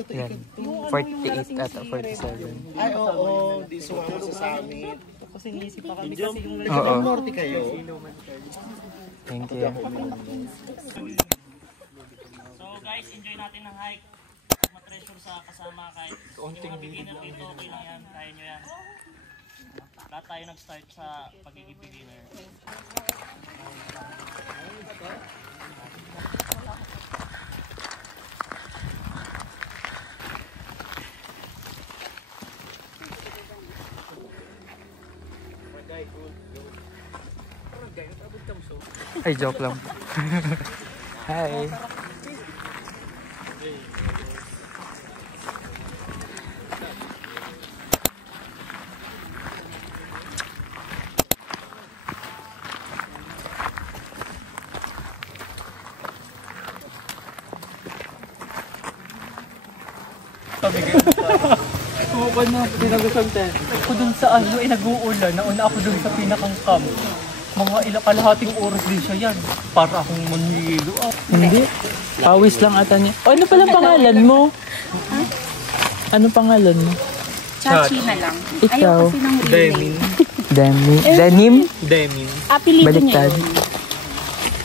pala ito Yan. 48 ata, 47. Ay, oo. Di sumama sa summit. Kasi inisip pa kami kasi yung Oo. Norte kayo. Thank you. So guys, enjoy natin ang hike. Ma-treasure sa kasama kahit yung mga beginner dito, okay lang yan, kaya nyo yan. Lahat tayo nag-start sa pagiging beginner. Ay, joke lang. Hi. Oo na, pinagusang tayo. Ako dun sa ano, nag-uulan. Nauna ako dun sa pinakang camp. Mga kalahating oras din siya yan. Para akong manhilo. Hindi. Pawis lang ata niya. O, ano palang pangalan mo? Ano pangalan mo? Chachi na lang. Ikaw. Ayaw kasi ng relay. Denim? Demin. Apelido niya Baliktad. yun.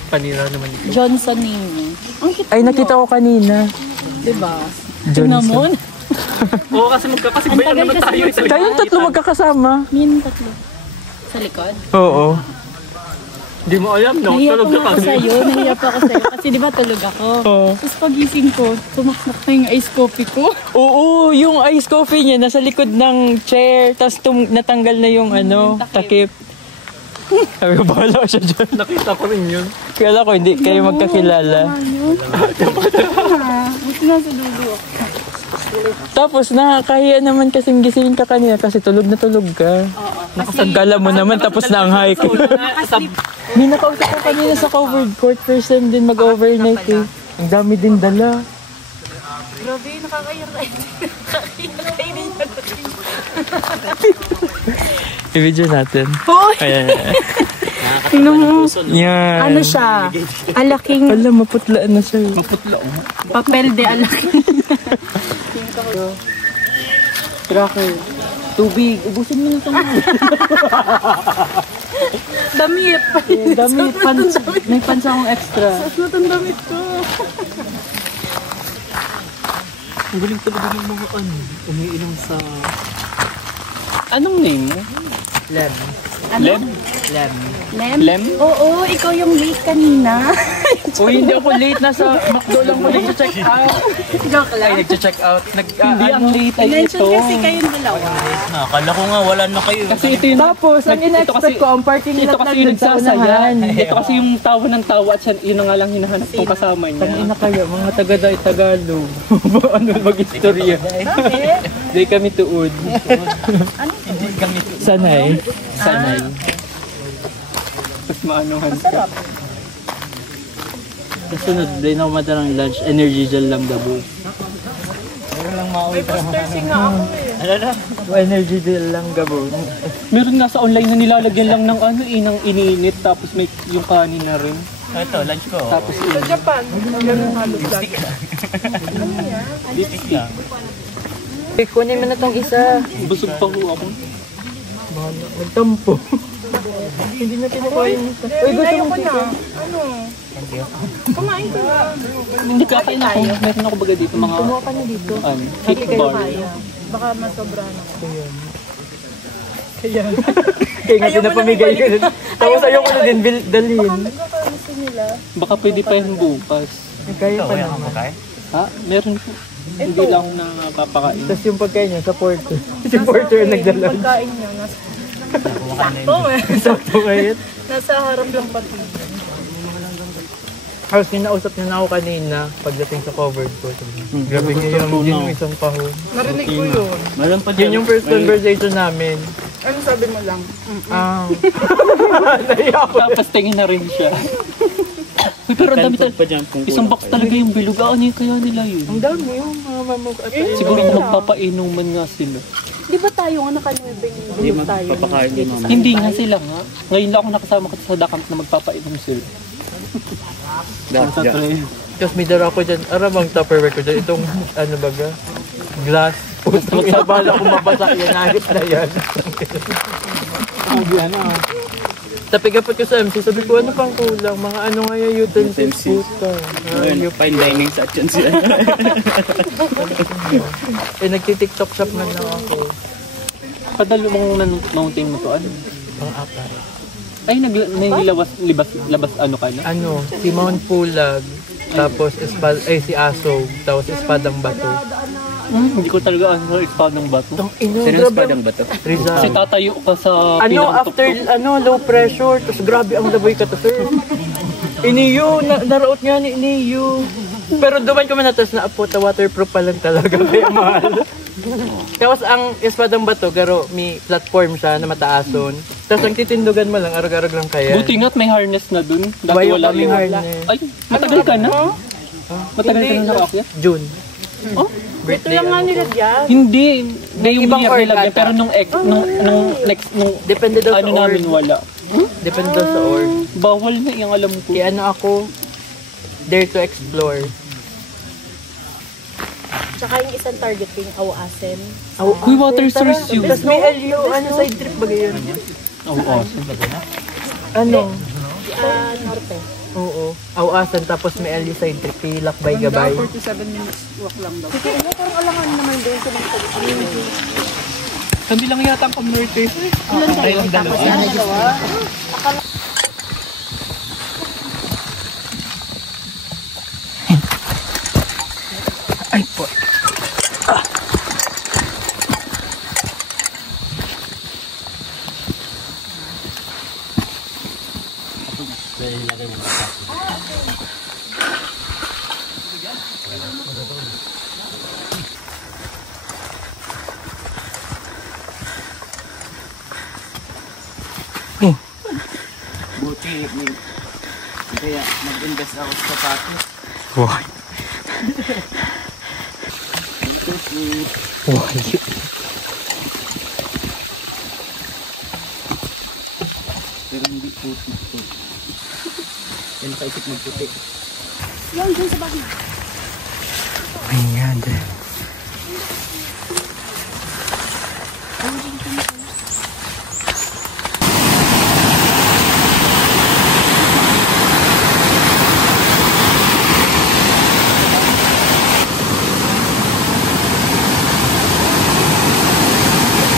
Panira naman ito. Johnson name niya. Ang cute Ay, mo. nakita ko kanina. Diba? Johnson. Oo, kasi magkakasibay lang naman tayo. Tayong tatlo magkakasama. Min tatlo. Sa likod? Oo. Hindi mo alam, no? Nahiya Tulog pa na ako kami. sa'yo. Nahiya pa ako sa'yo. Kasi di ba tulog ako? Oo. Tapos pagising ko, tumaknak na yung ice coffee ko. Oo, yung iced coffee niya nasa likod ng chair. Tapos natanggal na yung ano, takip. Sabi ko, bahala siya dyan. Nakita ko rin yun. Kaya ko, hindi kayo magkakilala. Buti na sa dulo. Tapos nakakahiya naman kasing gising ka kanina kasi tulog na tulog ka. Nakasagala mo naman tapos na ang hike. May nakausap ko kanina sa covered court. First time din mag-overnight eh. Ang dami din dala. Grabe, nakakahiya. I-video natin. Hoy! Ayan. Tingnan mo. Yan. Ano siya? Alaking Wala, maputlaan na siya. papel de alaking. Cracker. Tubig. Ubusin mo na ito. Damit. Damit. May pansa akong extra. Suot ang damit ko. Ang galing talaga ng mga umiinom sa... Anong name mo? Lem. Lem? Lem. Lem? Lem? Oo, ikaw yung late kanina. Uy, hindi ako late. Nasa McDo lang ko nag-check out. Joke Ay, lang. nag-check out. Hindi ang late ay Mention ito. kasi kayong dalawa. Akala ko nga wala na kayo. Kasi ito yung... Tapos, ang in-expect ko, ang parking Ito lot kasi lang yung dun sa nagsasaya. unahan. Ito kasi yung tawa ng tawa at yun na nga lang hinahanap kong kasama niya. Tangina kayo, mga Tagalog. Ano mag-istorya? Hindi kami tuod. Hindi kami Sanay. sanay. Tapos maanuhan ka. Kasunod, blame ako madalang lunch. Energy gel lang dabo. Energy gel lang gabo. Meron nga sa online na nilalagyan lang ng ano, inang ininit tapos may yung kanin na rin. Ito, lunch ko. Tapos sa Japan, meron halos lang. Lipstick lang. Kunin mo na tong isa. Busog pa ho ako. Nagtampo. Hindi na pinakain yung isa. Uy, gusto mo na. Kumain ko na. Hindi kakain ako. Meron ako baga dito mga Kumuha ka na dito. cake bar. Baka masobra na. Kaya nga pinapamigay yun. Tapos ayoko na din dalhin. Gusto nila. Baka pwede pa yung bukas. Kaya pa naman. Ha? Meron po. Hindi lang ako napapakain. Tapos yung pagkain niya, sa porter. Si porter ang nagdala. Pagkain niya. Sakto eh. Sakto kayo. Nasa harap lang pati. Tapos kinausap niya na ako kanina pagdating sa covered ko. Grabe niya yung isang pahon. Narinig ko yun. Meron pa Yun yung first conversation namin. Ano sabi mo lang? Naiyak ko. Tapos tingin na rin siya. Uy, pero ang dami talaga. Isang box talaga yung bilog. Ano yung kaya nila yun? Ang dami yung mga mamuk at Siguro kung magpapainuman nga sila. Di ba tayo nga nakalibing bilog tayo? Hindi nga sila nga. Ngayon lang ako nakasama ko sa dakant na magpapainom sila. Nasa tray. Tapos may dara ko dyan, aramang Tupperware ko dyan. Itong, ano baga, glass. Putang ina, bala ko mabasa yan, agit na yan. Tapigapot ko sa MC, sabi ko, ano pang kulang? Mga ano nga yung utensils puta. Fine dining sa atyan siya. Nagti-tiktok shop na lang ako. Padalo mong mountain mo to, ano? Pang-apat. Ay, labas ano ka na? Ano, si Mount Pulag, tapos si Asog, tapos Espadang Bato. Hindi ko talaga ano, espadang bato. Sino Espadang Bato? Rizal. Kasi tatayo ka sa Ano, after, low pressure, tapos grabe ang laboy ka to, sir. Iniyo, naraot nga ni Iniyo. Pero duman ko man na, tapos naapot, waterproof pa lang talaga, kaya mahal. Tapos ang Espadang Bato, garo, may platform siya na mataason. Tapos ang titindugan mo lang, arag-arag lang kaya. Buti nga't may harness na dun. Dati Bayo wala kaming yung harness. Ay, matagal ka na? Matagal ka na nakaakyat? June. Oh? Ito lang nga nilagyan. Hindi. Hindi yung ibang year org nilagyan. ata. Pero nung next, Depende daw sa ano org. namin wala. Depende daw sa org. Bawal na yung alam ko. Kaya ano ako, dare to explore. Tsaka yung isang targeting, awasen. Uy, water source yun. Tapos may LU, side trip ba yun? Oo, awesome. Ano? Norte. Oo. Awasan, tapos may LU side trip, Lakbay Gabay. 47 minutes walk lang daw. Sige, parang alangan naman din sa mga community. Kami lang yata ang community. Ilan tayo? Tapos yan, dalawa. Ay po. Buti, kaya mag-invest ako sa sapatos. Why? Why? Pero hindi puti ito. Yan nakaisip ng puti. Yan, dyan sa bagay. Oh my God.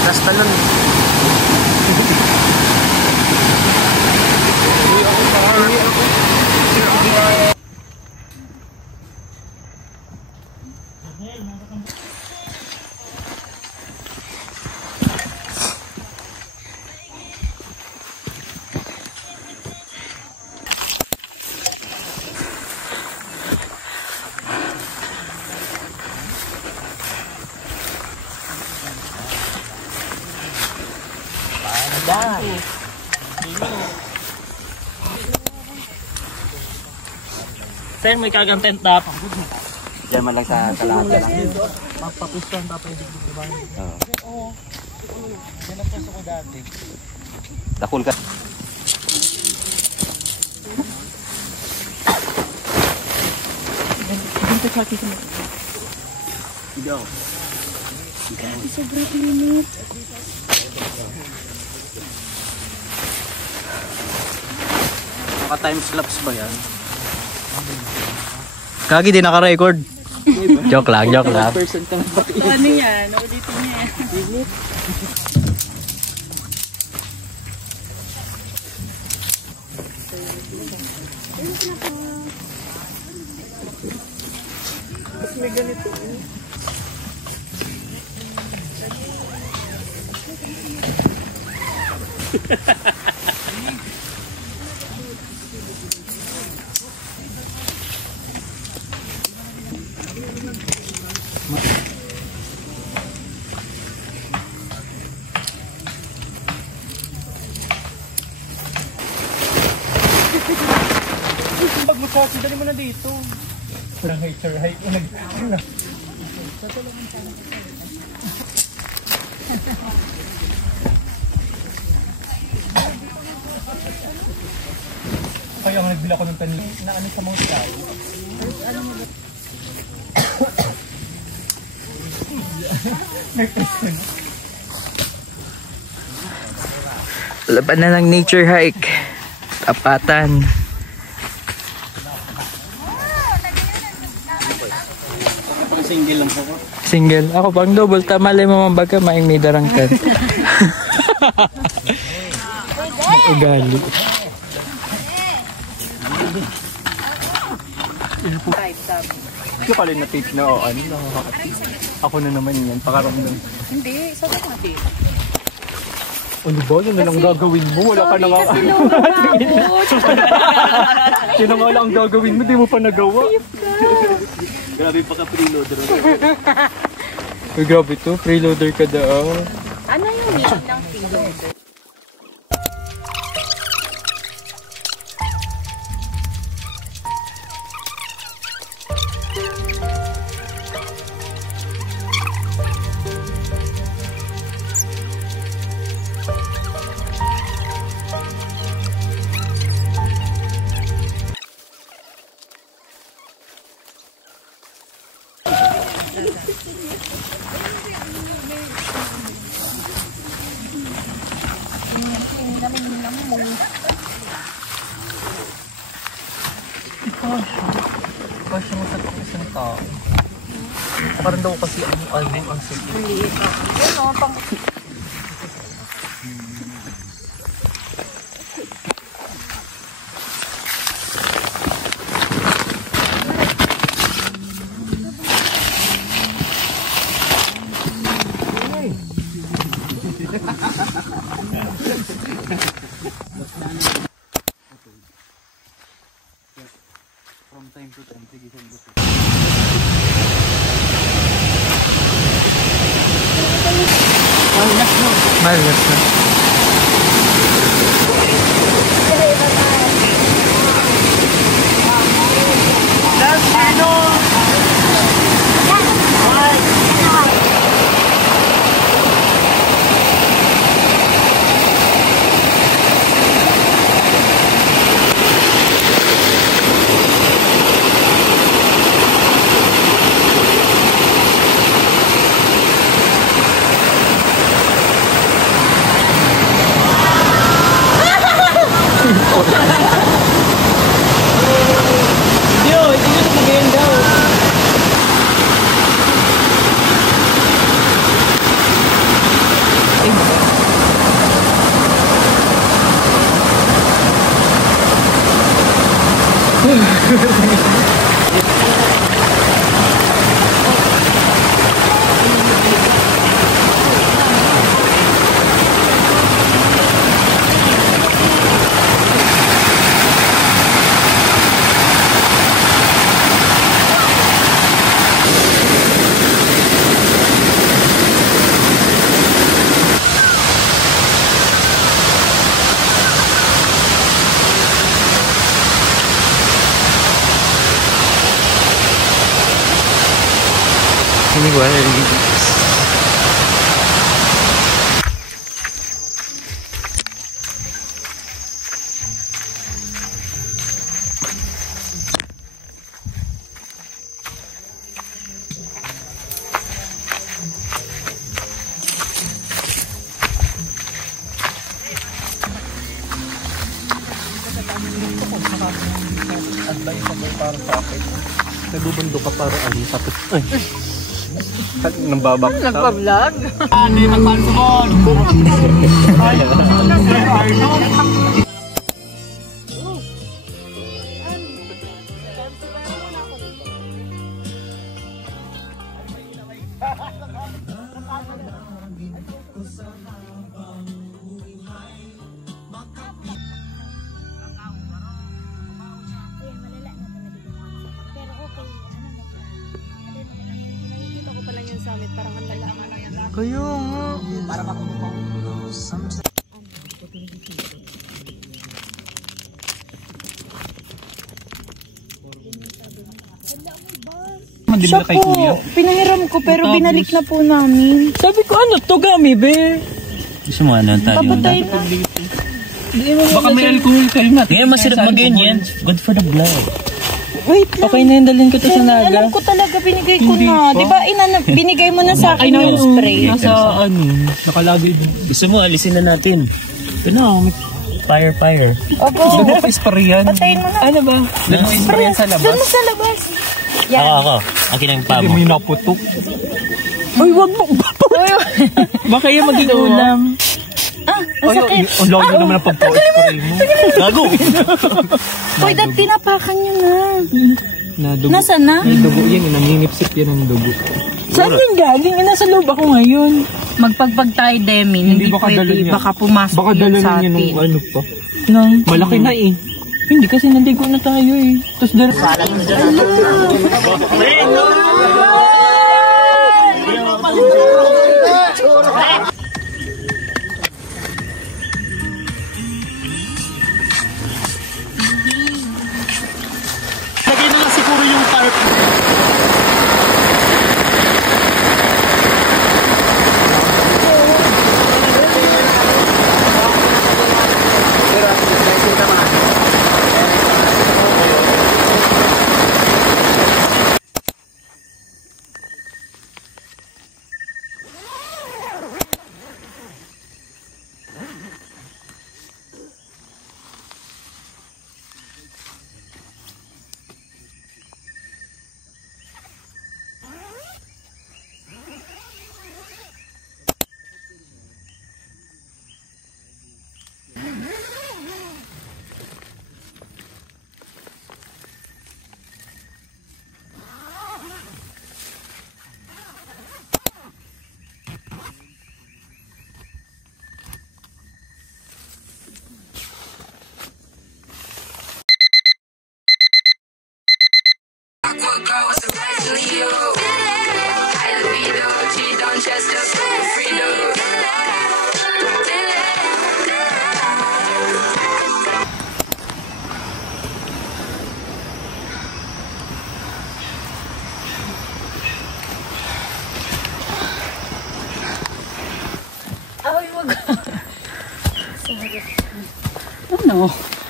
Basta nun. Sir, may kagang tent top. Diyan man lang sa kalahati lang. Mapapustuhan pa pwede dito ba? Oo. Yan ang puso ko dati. Dakul ka. Dito sa akin. Ikaw. Sobrang init. Naka-time lapse ba yan? Kagi di naka-record. Joke lang, joke lang. Ano yan? Ulitin niya. Mas may ganito. Pag mag-coffee, dali mo na dito. Walang hater, hype mo nag... Kaya nga nagbila ko ng pen na ano sa mga tao. Laban na ng nature hike. Tapatan. Single lang ako. Single. Ako pang double. Tamalay mo mambaga. Maing may darangkan. Ugali. Ito pala na tape na o ano. Ako na naman yan. Pakaramdam. Hindi, sabi natin. Ano ba? Yun na lang gagawin mo. Wala ka na nga. Yun na nga lang gagawin mo. Di mo pa nagawa. Grabe pa ka preloader. Uy, grabe to. Freeloader ka daw. Ano yung meaning ng freeloader? Kasi mo sa isang tao. Parang daw kasi ang sige. Maliit ako. Ano, pang... From time to time, sige sa gusto. Malas na. Para sa akin. Nagbubundok ka para ano. Tapos, ay. Nambabak. Nagpa-vlog? Hindi magpansumon. Parang ang lala. Kaya nga. Para makumupaw. Siya po, pinahiram ko pero binalik na po namin. Sabi ko ano to gami be? Gusto mo ano tayo? Papatay na. Baka may alcohol kayo na. Hindi masirap mag-ganyan. Good for the blood. Wait lang. Okay na yun, dalhin ko to sa Naga. Alam ko talaga, binigay ko na. Di ba, binigay mo na sa akin yung spray. Nasa ano, nakalagay doon. Gusto mo, alisin na natin. Ito na, fire. Opo. Doon mo pa-spray yan. Patayin mo na. Ano ba? Doon mo spray yan sa labas. Doon mo sa labas. Yan. Ako. Akin ang pa Hindi mo. mo yung naputok. Uy, wag mo. Baka yung maging ulam. Ang sakit. Ang lawag naman ang pagpa-spray mo. Gago! Uy, dahil tinapakan nyo na. Nadugo. Nasaan na? Yung dugo yan, nanginipsip yan ang dugo. Saan yung galing? Nasa loob ako ngayon. Magpagpag tayo, Demi. Hindi baka dala pwede. niya. Baka pumasok Baka yun dala sa na niya atin. nung ano pa. Nang, Malaki na eh. hindi kasi naligo na tayo eh. Tapos Lagay na lang siguro yung tarp.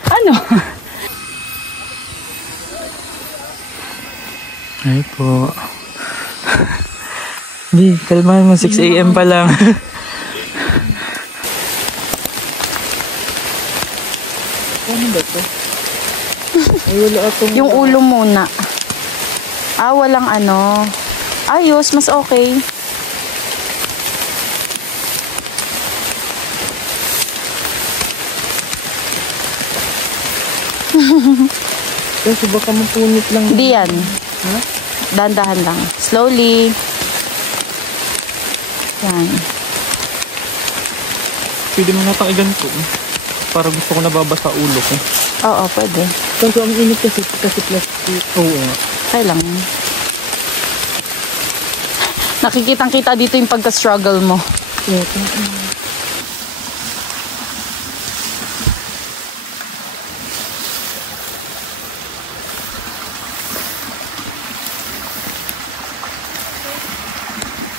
Ano? Ay po. Di, kalmahan mo. 6 AM pa lang. Ano ba ito? Ay, wala akong... Yung ulo muna. Walang ano. Ayos, mas okay. Kasi baka mapunit lang. Hindi yan. Dahan-dahan lang. Slowly. Yan. Pwede mo natang iganto. Para gusto ko nababasa ulo ko. Oo, pwede. Kasi ang init kasi plastic. Oo nga. Okay lang. Nakikitang-kita dito yung pagka-struggle mo.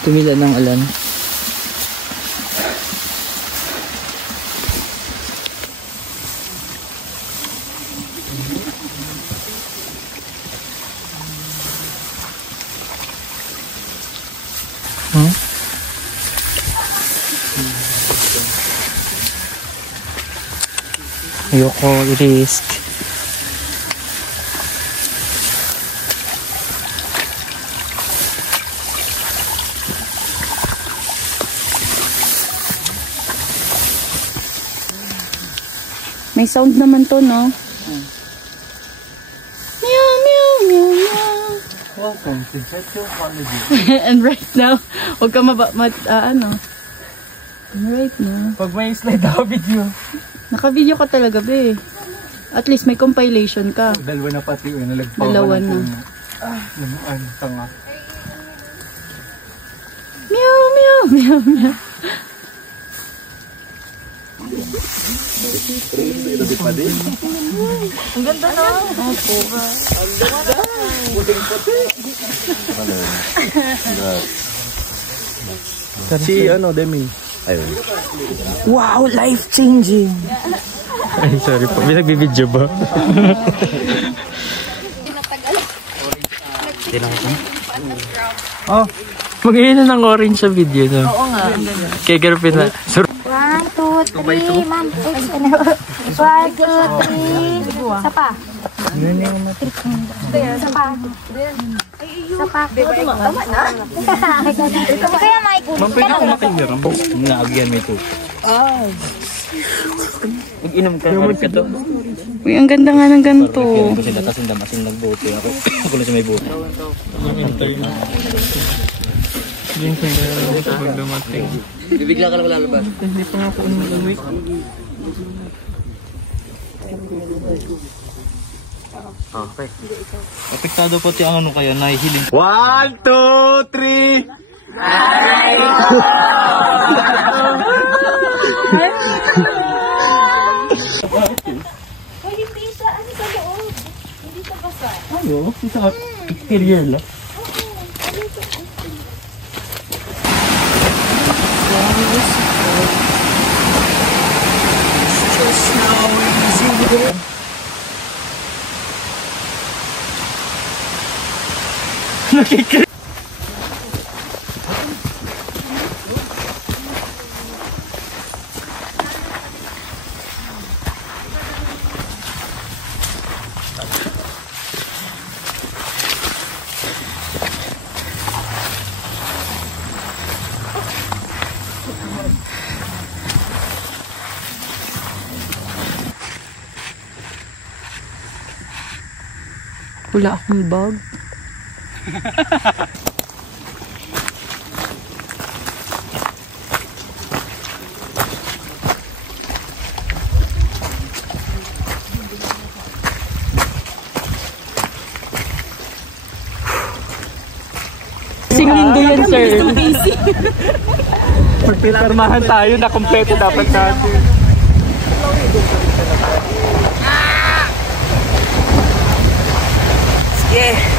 Tumila ng alan. Ayoko i-risk. May sound naman to, no? Meow, meow, meow, meow. Welcome to Virtual Comedy. And right now, huwag ka ano. Right now. Pag may slide ako video. Naka-video ka talaga, be. At least may compilation ka. Dalawa na pati yun. Dalawa na. Ano, tanga. Meow, meow, meow, meow. Ang ganda na. Opo. Si Demi. Wow, life-changing. Ay, sorry po. May nagbibideo ba? Oh, Mag-iinan ng orange sa video, no? Oo nga. Kaya girlfriend na. 1, 2, 3, ma'am. 1, 2, 3. Isa pa. Isa pa. Isa pa. Tama na. Kaya Mike. ma'am, pwede akong makihiram. Naagyan may ito. Mag-inom ka. Uy, ang ganda nga ng ganito. Kaya ko sila kasi damasin nagbote ako. Ako lang sa may bote. Bibigla ka lang lalabas. Hindi pa nga ako umuwi. Okay. Apektado pati ang ano kaya, nahihiling. 1, 2, 3. Ano? Isa exterior lang. Wala akong bag. Singling ko yan, sir. Magpipirmahan tayo na kompleto dapat natin. Sige.